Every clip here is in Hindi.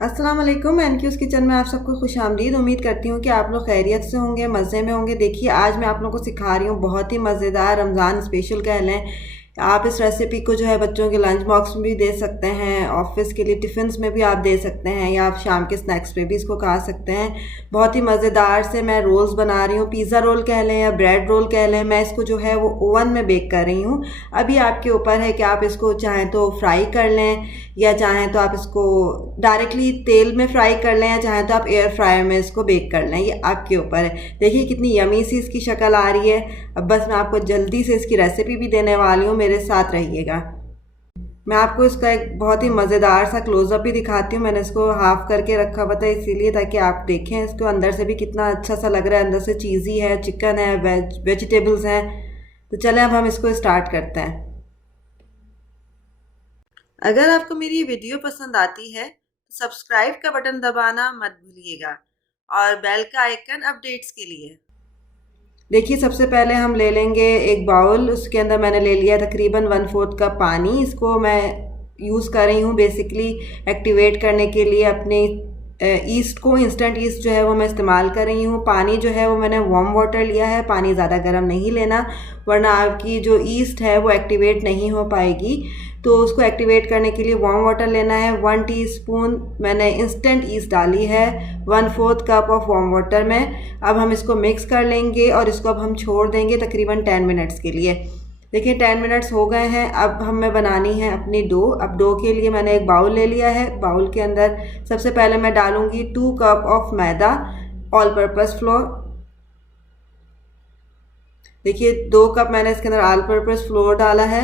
अस्सलाम वालेकुम। एनक्यूज़ किचन में आप सबको खुशामदीद। उम्मीद करती हूँ कि आप लोग खैरियत से होंगे, मज़े में होंगे। देखिए आज मैं आप लोगों को सिखा रही हूँ बहुत ही मज़ेदार रमज़ान स्पेशल कह लें। आप इस रेसिपी को जो है बच्चों के लंच बॉक्स में भी दे सकते हैं, ऑफिस के लिए टिफ़िन्स में भी आप दे सकते हैं, या आप शाम के स्नैक्स पे भी इसको खा सकते हैं। बहुत ही मज़ेदार से मैं रोल्स बना रही हूँ, पिज़्ज़ा रोल कह लें या ब्रेड रोल कह लें। मैं इसको जो है वो ओवन में बेक कर रही हूँ। अभी आपके ऊपर है कि आप इसको चाहें तो फ्राई कर लें, या चाहें तो आप इसको डायरेक्टली तेल में फ्राई कर लें, या चाहें तो आप एयर फ्रायर में इसको बेक कर लें। ये आपके ऊपर है। देखिए कितनी यमी सी इसकी शक्ल आ रही है। अब बस मैं आपको जल्दी से इसकी रेसिपी भी देने वाली हूँ, मेरे साथ रहिएगा। मैं आपको इसका एक बहुत ही मज़ेदार सा क्लोज़अप भी दिखाती हूँ। मैंने इसको हाफ करके रखा हुआ था इसीलिए, ताकि आप देखें इसको अंदर से भी कितना अच्छा सा लग रहा है। अंदर से चीज़ी है, चिकन है, वेजिटेबल्स हैं। तो चलें अब हम इसको स्टार्ट करते हैं। अगर आपको मेरी वीडियो पसंद आती है तो सब्सक्राइब का बटन दबाना मत भूलिएगा, और बेल का आइकन अपडेट्स के लिए। देखिए सबसे पहले हम ले लेंगे एक बाउल। उसके अंदर मैंने ले लिया तकरीबन 1/4 कप पानी। इसको मैं यूज़ कर रही हूँ बेसिकली एक्टिवेट करने के लिए अपने ईस्ट को। इंस्टेंट ईस्ट जो है वो मैं इस्तेमाल कर रही हूँ। पानी जो है वो मैंने वार्म वाटर लिया है, पानी ज़्यादा गर्म नहीं लेना, वरना आपकी जो ईस्ट है वो एक्टिवेट नहीं हो पाएगी। तो उसको एक्टिवेट करने के लिए वार्म वाटर लेना है। 1 टीस्पून मैंने इंस्टेंट ईस्ट डाली है 1/4 कप ऑफ वार्म वाटर में। अब हम इसको मिक्स कर लेंगे और इसको अब हम छोड़ देंगे तकरीबन 10 मिनट्स के लिए। देखिए 10 मिनट्स हो गए हैं। अब हमें बनानी है अपनी डो। अब डो के लिए मैंने एक बाउल ले लिया है। बाउल के अंदर सबसे पहले मैं डालूंगी 2 cup of maida, all purpose floor. देखिए 2 कप मैंने इसके अंदर ऑल पर्पस फ्लोर डाला है।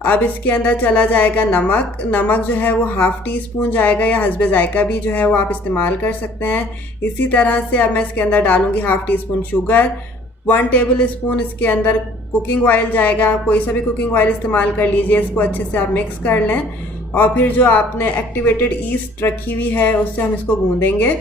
अब इसके अंदर चला जाएगा नमक। नमक जो है वो हाफ़ टी स्पून जाएगा, या हस्बे जायका भी जो है वो आप इस्तेमाल कर सकते हैं। इसी तरह से अब मैं इसके अंदर डालूंगी half tea spoon sugar. 1 table spoon इसके अंदर कुकिंग ऑयल जाएगा। कोई सा भी कुकिंग ऑयल इस्तेमाल कर लीजिए। इसको अच्छे से आप मिक्स कर लें, और फिर जो आपने एक्टिवेटेड ईस्ट रखी हुई है उससे हम इसको गूंदेंगे।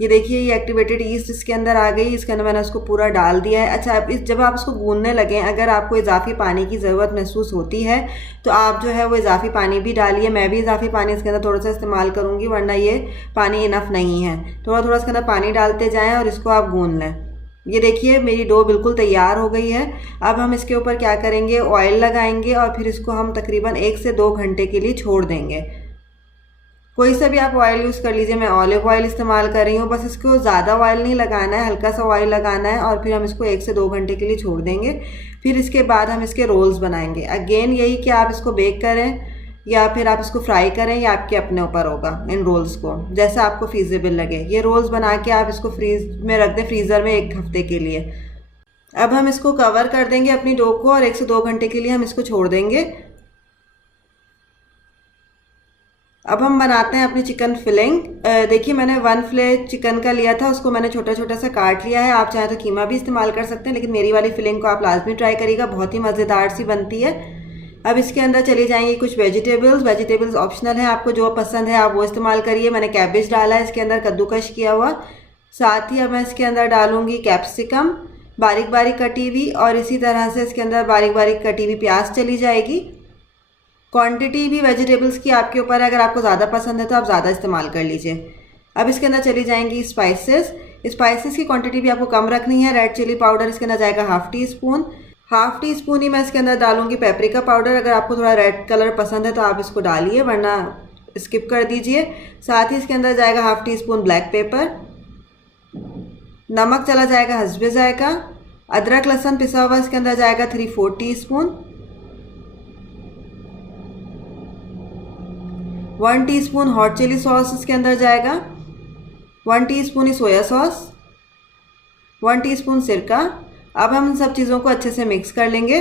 ये देखिए ये एक्टिवेटेड ईस्ट इसके अंदर आ गई। इसके अंदर मैंने उसको पूरा डाल दिया है। अच्छा अब जब आप इसको गूंदने लगें, अगर आपको इजाफी पानी की ज़रूरत महसूस होती है तो आप जो है वो इजाफी पानी भी डालिए। मैं भी इजाफी पानी इसके अंदर थोड़ा सा इस्तेमाल करूँगी, वरना ये पानी इनफ नहीं है। थोड़ा थोड़ा इसके अंदर पानी डालते जाएँ और इसको आप गूंद लें। ये देखिए मेरी डो बिल्कुल तैयार हो गई है। अब हम इसके ऊपर क्या करेंगे, ऑयल लगाएंगे, और फिर इसको हम तकरीबन 1 से 2 घंटे के लिए छोड़ देंगे। कोई सा भी आप ऑयल यूज़ कर लीजिए। मैं ऑलिव ऑयल इस्तेमाल कर रही हूँ। बस इसको ज़्यादा ऑयल नहीं लगाना है, हल्का सा ऑयल लगाना है, और फिर हम इसको 1 से 2 घंटे के लिए छोड़ देंगे। फिर इसके बाद हम इसके रोल्स बनाएंगे। अगेन यही कि आप इसको बेक करें या फिर आप इसको फ्राई करें, या आपके अपने ऊपर होगा। इन रोल्स को जैसा आपको फीजेबल लगे। ये रोल्स बना के आप इसको फ्रीज में रख दें, फ्रीज़र में 1 हफ्ते के लिए। अब हम इसको कवर कर देंगे अपनी डो को, और 1 से 2 घंटे के लिए हम इसको छोड़ देंगे। अब हम बनाते हैं अपनी चिकन फिलिंग। देखिए मैंने 1 फिले चिकन का लिया था, उसको मैंने छोटा छोटा सा काट लिया है। आप चाहें तो कीमा भी इस्तेमाल कर सकते हैं, लेकिन मेरी वाली फिलिंग को आप लाजमी ट्राई करिएगा, बहुत ही मज़ेदार सी बनती है। अब इसके अंदर चली जाएंगी कुछ वेजिटेबल्स। वेजिटेबल्स ऑप्शनल हैं, आपको जो पसंद है आप वो इस्तेमाल करिए। मैंने कैबेज डाला है इसके अंदर, कद्दूकश किया हुआ। साथ ही अब मैं इसके अंदर डालूंगी कैप्सिकम बारीक बारीक कटी हुई, और इसी तरह से इसके अंदर बारीक बारीक कटी हुई प्याज चली जाएगी। क्वांटिटी भी वेजिटेबल्स की आपके ऊपर है, अगर आपको ज़्यादा पसंद है तो आप ज़्यादा इस्तेमाल कर लीजिए। अब इसके अंदर चली जाएंगी स्पाइसेस। स्पाइसेस की क्वांटिटी भी आपको कम रखनी है। रेड चिली पाउडर इसके अंदर जाएगा half teaspoon. Half teaspoon ही मैं इसके अंदर डालूंगी पेपरिका पाउडर। अगर आपको थोड़ा रेड कलर पसंद है तो आप इसको डालिए, वरना स्किप कर दीजिए। साथ ही इसके अंदर जाएगा half tea spoon black pepper. नमक चला जाएगा हस्बे जायका। अदरक लहसुन पिसा हुआ इसके अंदर जाएगा 3/4 teaspoon. 1 teaspoon hot chilli sauce इसके अंदर जाएगा। 1 टीस्पून ही सोया सॉस। 1 टीस्पून सिरका। अब हम इन सब चीज़ों को अच्छे से मिक्स कर लेंगे।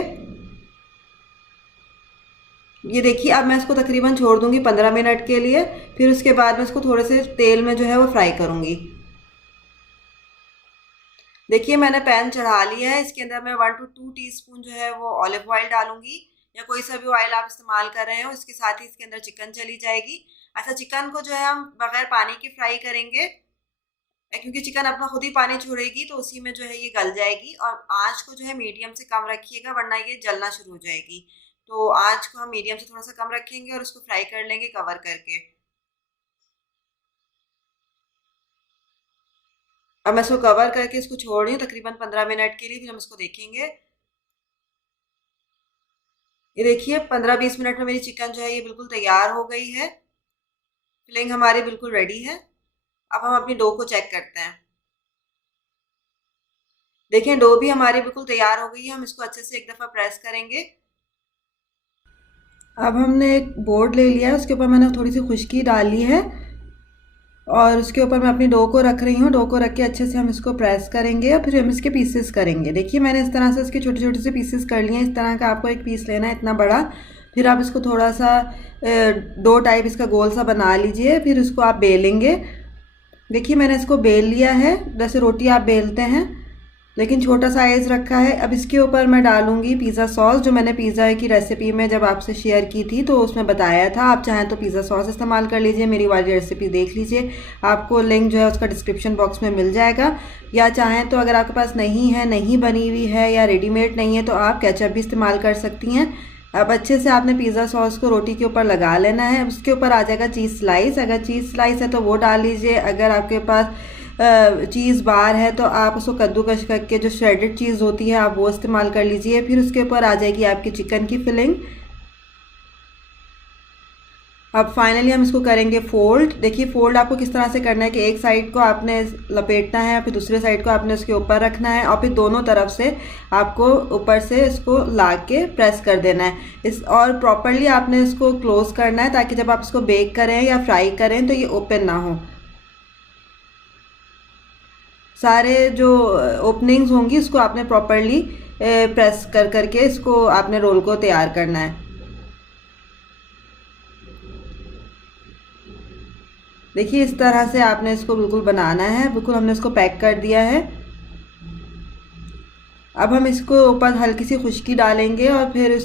ये देखिए अब मैं इसको तकरीबन छोड़ दूंगी 15 मिनट के लिए। फिर उसके बाद में इसको थोड़े से तेल में जो है वो फ्राई करूंगी। देखिए मैंने पैन चढ़ा लिया है। इसके अंदर मैं 1 to 2 टीस्पून जो है वो ऑलिव ऑयल डालूंगी, या कोई सा भी ऑयल आप इस्तेमाल कर रहे हो। इसके साथ ही इसके अंदर चिकन चली जाएगी। अच्छा चिकन को जो है हम बगैर पानी के फ्राई करेंगे, क्योंकि चिकन अपना खुद ही पानी छोड़ेगी, तो उसी में जो है ये गल जाएगी। और आंच को जो है मीडियम से कम रखिएगा, वरना ये जलना शुरू हो जाएगी। तो आँच को हम मीडियम से थोड़ा सा कम रखेंगे और उसको फ्राई कर लेंगे कवर करके। अब मैं इसको कवर करके इसको छोड़ रही हूँ तकरीबन 15 मिनट के लिए, फिर हम इसको देखेंगे। ये देखिए 15-20 मिनट में मेरी चिकन जो है ये बिल्कुल तैयार हो गई है। फिलिंग हमारी बिल्कुल रेडी है। अब हम अपनी डो को चेक करते हैं। देखें डो भी हमारी बिल्कुल तैयार हो गई है। हम इसको अच्छे से एक दफ़ा प्रेस करेंगे। अब हमने एक बोर्ड ले लिया है, उसके ऊपर मैंने थोड़ी सी खुशकी डाली है और उसके ऊपर मैं अपनी डो को रख रही हूँ। डो को रख के अच्छे से हम इसको प्रेस करेंगे और फिर हम इसके पीसेस करेंगे। देखिए मैंने इस तरह से इसके छोटे छोटे से पीसेस कर लिए हैं। इस तरह का आपको एक पीस लेना है, इतना बड़ा। फिर आप इसको थोड़ा सा डो टाइप इसका गोल सा बना लीजिए, फिर इसको आप बेलेंगे। देखिए मैंने इसको बेल लिया है, जैसे रोटी आप बेलते हैं, लेकिन छोटा साइज़ रखा है। अब इसके ऊपर मैं डालूंगी पिज़्ज़ा सॉस, जो मैंने पिज़्ज़ा की रेसिपी में जब आपसे शेयर की थी तो उसमें बताया था। आप चाहें तो पिज़्ज़ा सॉस इस्तेमाल कर लीजिए, मेरी वाली रेसिपी देख लीजिए, आपको लिंक जो है उसका डिस्क्रिप्शन बॉक्स में मिल जाएगा। या चाहें तो अगर आपके पास नहीं है, नहीं बनी हुई है या रेडीमेड नहीं है, तो आप केचप भी इस्तेमाल कर सकती हैं। अब अच्छे से आपने पिज़्ज़ा सॉस को रोटी के ऊपर लगा लेना है। उसके ऊपर आ जाएगा चीज़ स्लाइस, अगर चीज़ स्लाइस है तो वो डाल लीजिए। अगर आपके पास चीज़ बार है तो आप उसको कद्दूकश करके जो श्रेडेड चीज़ होती है आप वो इस्तेमाल कर लीजिए। फिर उसके ऊपर आ जाएगी आपकी चिकन की फिलिंग। अब फाइनली हम इसको करेंगे फोल्ड। देखिए फोल्ड आपको किस तरह से करना है कि एक साइड को आपने लपेटना है, फिर दूसरे साइड को आपने उसके ऊपर रखना है और फिर दोनों तरफ से आपको ऊपर से इसको ला के प्रेस कर देना है इस, और प्रॉपरली आपने इसको क्लोज करना है ताकि जब आप इसको बेक करें या फ्राई करें तो ये ओपन ना हो। सारे जो ओपनिंग्स होंगी इसको आपने प्रॉपरली प्रेस कर करके इसको आपने रोल को तैयार करना है। देखिए इस तरह से आपने इसको बिल्कुल बनाना है। बिल्कुल हमने इसको पैक कर दिया है। अब हम इसको ऊपर हल्की सी खुशकी डालेंगे और फिर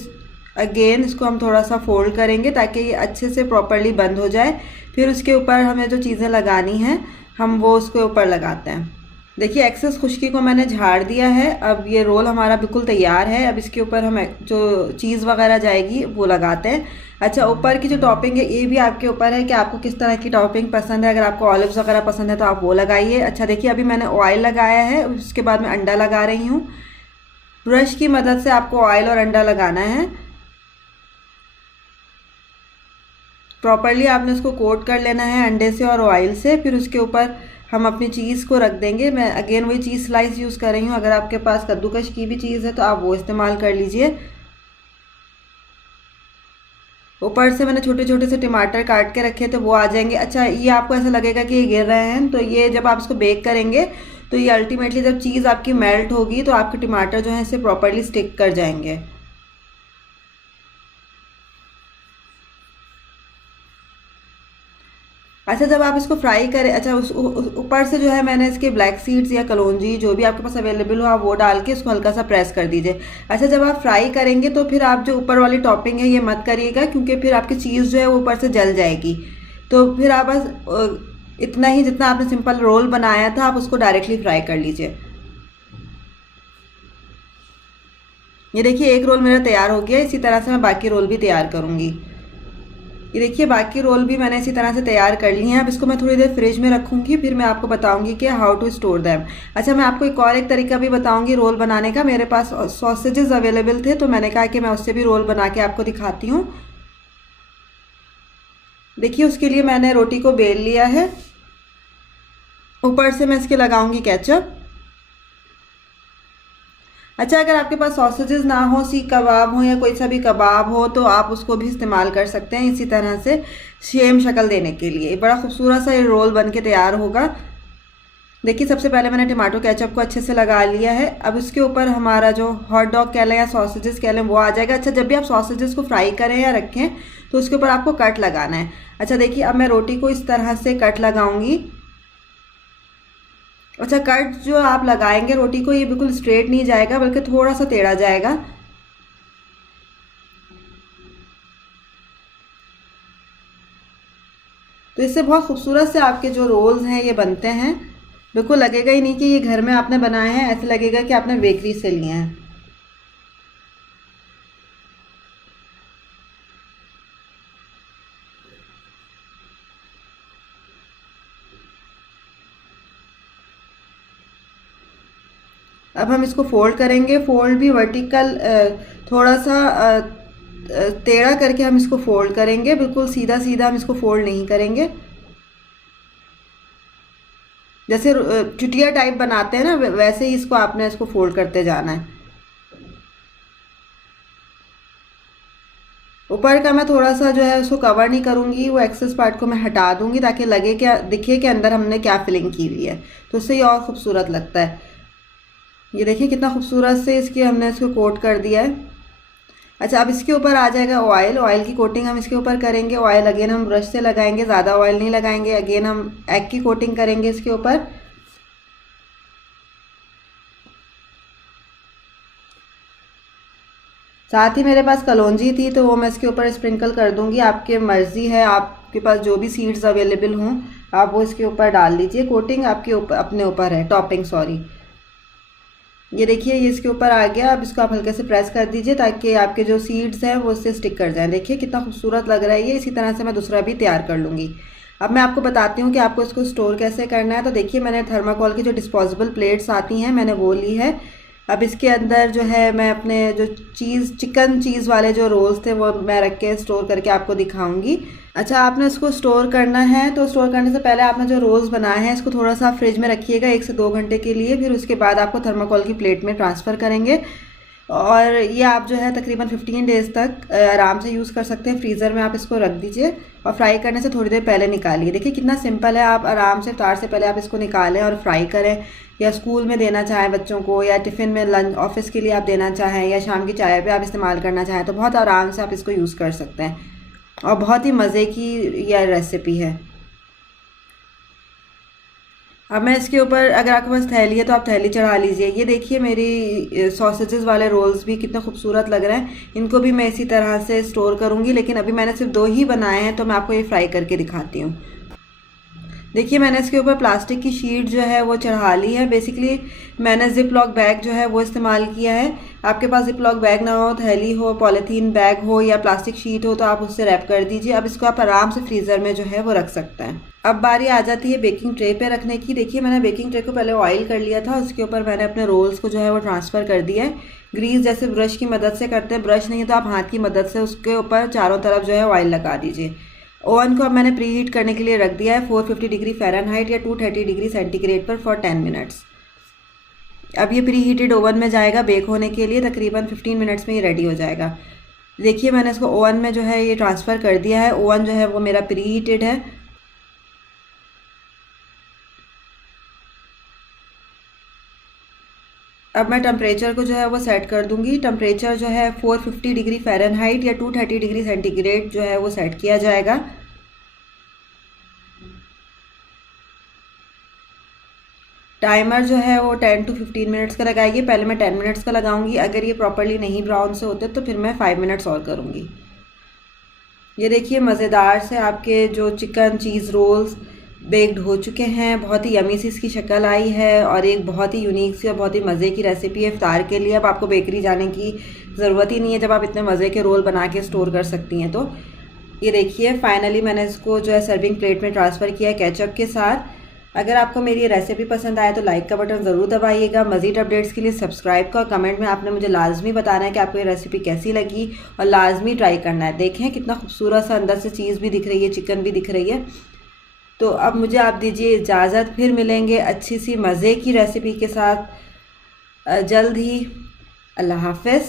अगेन इसको हम थोड़ा सा फोल्ड करेंगे ताकि ये अच्छे से प्रॉपरली बंद हो जाए। फिर उसके ऊपर हमें जो चीज़ें लगानी हैं हम वो उसके ऊपर लगाते हैं। देखिए एक्सेस खुशकी को मैंने झाड़ दिया है। अब ये रोल हमारा बिल्कुल तैयार है। अब इसके ऊपर हम जो चीज़ वगैरह जाएगी वो लगाते हैं। अच्छा ऊपर की जो टॉपिंग है ये भी आपके ऊपर है कि आपको किस तरह की टॉपिंग पसंद है। अगर आपको ऑलिव्स वगैरह पसंद है तो आप वो लगाइए। अच्छा देखिए अभी मैंने ऑयल लगाया है, उसके बाद मैं अंडा लगा रही हूँ। ब्रश की मदद से आपको ऑयल और अंडा लगाना है। प्रॉपरली आपने उसको कोट कर लेना है अंडे से और ऑयल से। फिर उसके ऊपर हम अपनी चीज़ को रख देंगे। मैं अगेन वही चीज़ स्लाइस यूज़ कर रही हूँ। अगर आपके पास कद्दूकश की भी चीज़ है तो आप वो इस्तेमाल कर लीजिए। ऊपर से मैंने छोटे छोटे से टमाटर काट के रखे थे वो आ जाएंगे। अच्छा ये आपको ऐसा लगेगा कि ये गिर रहे हैं, तो ये जब आप इसको बेक करेंगे तो ये अल्टीमेटली जब चीज़ आपकी मेल्ट होगी तो आपके टमाटर जो है इसे प्रॉपरली स्टिक कर जाएंगे। अच्छा जब आप इसको फ्राई करें, अच्छा उस ऊपर से जो है मैंने इसके ब्लैक सीड्स या कलौंजी जो भी आपके पास अवेलेबल हो आप वो डाल के इसको हल्का सा प्रेस कर दीजिए। अच्छा जब आप फ्राई करेंगे तो फिर आप जो ऊपर वाली टॉपिंग है ये मत करिएगा, क्योंकि फिर आपकी चीज़ जो है वो ऊपर से जल जाएगी। तो फिर आप बस इतना ही जितना आपने सिंपल रोल बनाया था आप उसको डायरेक्टली फ्राई कर लीजिए। ये देखिए एक रोल मेरा तैयार हो गया। इसी तरह से मैं बाकी रोल भी तैयार करूँगी। ये देखिए बाकी रोल भी मैंने इसी तरह से तैयार कर लिए हैं। अब इसको मैं थोड़ी देर फ्रिज में रखूँगी, फिर मैं आपको बताऊँगी कि हाउ टू स्टोर दैम। अच्छा मैं आपको एक और एक तरीका भी बताऊँगी रोल बनाने का। मेरे पास सॉसेजेस अवेलेबल थे तो मैंने कहा कि मैं उससे भी रोल बना के आपको दिखाती हूँ। देखिए उसके लिए मैंने रोटी को बेल लिया है। ऊपर से मैं इसके लगाऊंगी केचप। अच्छा अगर आपके पास सॉसेजेस ना हो, सीख कबाब हो या कोई सा भी कबाब हो तो आप उसको भी इस्तेमाल कर सकते हैं इसी तरह से सेम शक्ल देने के लिए। बड़ा खूबसूरत सा ये रोल बन के तैयार होगा। देखिए सबसे पहले मैंने टमाटो केचप को अच्छे से लगा लिया है। अब उसके ऊपर हमारा जो हॉट डॉग कह लें या सॉसेजेस कह लें वो आ जाएगा। अच्छा जब भी आप सॉसेजेस को फ्राई करें या रखें तो उसके ऊपर आपको कट लगाना है। अच्छा देखिए अब मैं रोटी को इस तरह से कट लगाऊंगी। अच्छा कट जो आप लगाएंगे रोटी को ये बिल्कुल स्ट्रेट नहीं जाएगा बल्कि थोड़ा सा टेढ़ा जाएगा। तो इससे बहुत खूबसूरत से आपके जो रोल्स हैं ये बनते हैं। बिल्कुल लगेगा ही नहीं कि ये घर में आपने बनाए हैं, ऐसे लगेगा कि आपने बेकरी से लिए हैं। अब हम इसको फोल्ड करेंगे। फोल्ड भी वर्टिकल थोड़ा सा टेढ़ा करके हम इसको फोल्ड करेंगे, बिल्कुल सीधा सीधा हम इसको फोल्ड नहीं करेंगे। जैसे चुटिया टाइप बनाते हैं ना, वैसे ही इसको आपने इसको फोल्ड करते जाना है। ऊपर का मैं थोड़ा सा जो है उसको कवर नहीं करूँगी, वो एक्सेस पार्ट को मैं हटा दूँगी ताकि लगे क्या दिखे कि अंदर हमने क्या फिलिंग की हुई है, तो उससे ये और ख़ूबसूरत लगता है। ये देखिए कितना खूबसूरत से इसके हमने इसको कोट कर दिया है। अच्छा, अब इसके ऊपर आ जाएगा ऑयल। ऑयल की कोटिंग हम इसके ऊपर करेंगे। ऑयल अगेन हम ब्रश से लगाएंगे, ज़्यादा ऑयल नहीं लगाएंगे। अगेन हम एग की कोटिंग करेंगे इसके ऊपर। साथ ही मेरे पास कलौंजी थी तो वो मैं इसके ऊपर स्प्रिंकल कर दूंगी। आपके मर्ज़ी है, आपके पास जो भी सीड्स अवेलेबल हों आप वो इसके ऊपर डाल दीजिए। कोटिंग आपके ऊपर अपने ऊपर है, टॉपिंग सॉरी। ये देखिए ये इसके ऊपर आ गया। अब इसको आप हल्के से प्रेस कर दीजिए ताकि आपके जो सीड्स हैं वो इससे स्टिक कर जाएं। देखिए कितना खूबसूरत लग रहा है ये। इसी तरह से मैं दूसरा भी तैयार कर लूँगी। अब मैं आपको बताती हूँ कि आपको इसको स्टोर कैसे करना है। तो देखिए मैंने थर्माकोल की जो डिस्पोजेबल प्लेट्स आती हैं मैंने वो ली है। अब इसके अंदर जो है मैं अपने जो चिकन चीज़ वाले जो रोल्स थे वो मैं रख के स्टोर करके आपको दिखाऊंगी। अच्छा, आपने इसको स्टोर करना है तो स्टोर करने से पहले आपने जो रोल्स बनाए हैं इसको थोड़ा सा फ्रिज में रखिएगा 1 से 2 घंटे के लिए। फिर उसके बाद आपको थर्माकोल की प्लेट में ट्रांसफ़र करेंगे और ये आप जो है तकरीबन 15 डेज़ तक आराम से यूज़ कर सकते हैं। फ्रीज़र में आप इसको रख दीजिए और फ्राई करने से थोड़ी देर पहले निकालिए। देखिए कितना सिंपल है। आप आराम से इफ्तार से पहले आप इसको निकालें और फ्राई करें, या स्कूल में देना चाहें बच्चों को, या टिफ़िन में लंच ऑफिस के लिए आप देना चाहें, या शाम की चाय पे आप इस्तेमाल करना चाहें तो बहुत आराम से आप इसको यूज़ कर सकते हैं और बहुत ही मज़े की यह रेसिपी है। अब मैं इसके ऊपर, अगर आपके पास थैली है तो आप थैली चढ़ा लीजिए। ये देखिए मेरी सॉसेजेस वाले रोल्स भी कितने खूबसूरत लग रहे हैं। इनको भी मैं इसी तरह से स्टोर करूँगी, लेकिन अभी मैंने सिर्फ 2 ही बनाए हैं तो मैं आपको ये फ्राई करके दिखाती हूँ। देखिए मैंने इसके ऊपर प्लास्टिक की शीट जो है वो चढ़ा ली है। बेसिकली मैंने जिप लॉक बैग जो है वो इस्तेमाल किया है। आपके पास जिप लॉक बैग ना हो, थैली हो, पॉलीथीन बैग हो या प्लास्टिक शीट हो तो आप उससे रैप कर दीजिए। अब इसको आप आराम से फ्रीज़र में जो है वो रख सकते हैं। अब बारी आ जाती है बेकिंग ट्रे पे रखने की। देखिए मैंने बेकिंग ट्रे को पहले ऑयल कर लिया था, उसके ऊपर मैंने अपने रोल्स को जो है वो ट्रांसफ़र कर दिया है। ग्रीस जैसे ब्रश की मदद से करते हैं, ब्रश नहीं है तो आप हाथ की मदद से उसके ऊपर चारों तरफ जो है ऑयल लगा दीजिए। ओवन को अब मैंने प्री हीट करने के लिए रख दिया है 450 डिग्री फ़ारेनहाइट या 230 डिग्री सेंटीग्रेड पर फॉर 10 मिनट्स। अब ये प्री हीटेड ओवन में जाएगा बेक होने के लिए। तकरीबन 15 मिनट्स में ये रेडी हो जाएगा। देखिए मैंने इसको ओवन में जो है ये ट्रांसफ़र कर दिया है। ओवन जो है वो मेरा प्री हीटेड है। अब मैं टेम्परेचर को जो है वो सेट कर दूंगी। टेम्परेचर जो है 450 डिग्री फ़ारेनहाइट या 230 डिग्री सेंटीग्रेड जो है वो सेट किया जाएगा। टाइमर जो है वो 10 to 15 मिनट्स का लगाइए। पहले मैं 10 मिनट्स का लगाऊंगी। अगर ये प्रॉपरली नहीं ब्राउन से होते तो फिर मैं 5 मिनट्स और करूंगी। ये देखिए मज़ेदार से आपके जो चिकन चीज़ रोल्स बेक्ड हो चुके हैं। बहुत ही यमी सी इसकी शक्ल आई है और एक बहुत ही यूनिक सी और बहुत ही मज़े की रेसिपी है इफ्तार के लिए। अब आपको बेकरी जाने की ज़रूरत ही नहीं है जब आप इतने मज़े के रोल बना के स्टोर कर सकती हैं। तो ये देखिए फाइनली मैंने इसको जो है सर्विंग प्लेट में ट्रांसफ़र किया है केचप के साथ। अगर आपको मेरी ये रेसिपी पसंद आए तो लाइक का बटन ज़रूर दबाइएगा। मज़ीद अपडेट्स के लिए सब्सक्राइब का, और कमेंट में आपने मुझे लाजमी बताना है कि आपको ये रेसिपी कैसी लगी और लाजमी ट्राई करना है। देखें कितना खूबसूरत सा अंदर से चीज़ भी दिख रही है, चिकन भी दिख रही है। तो अब मुझे आप दीजिए इजाज़त, फिर मिलेंगे अच्छी सी मज़े की रेसिपी के साथ जल्द ही। अल्लाह हाफ़िज़।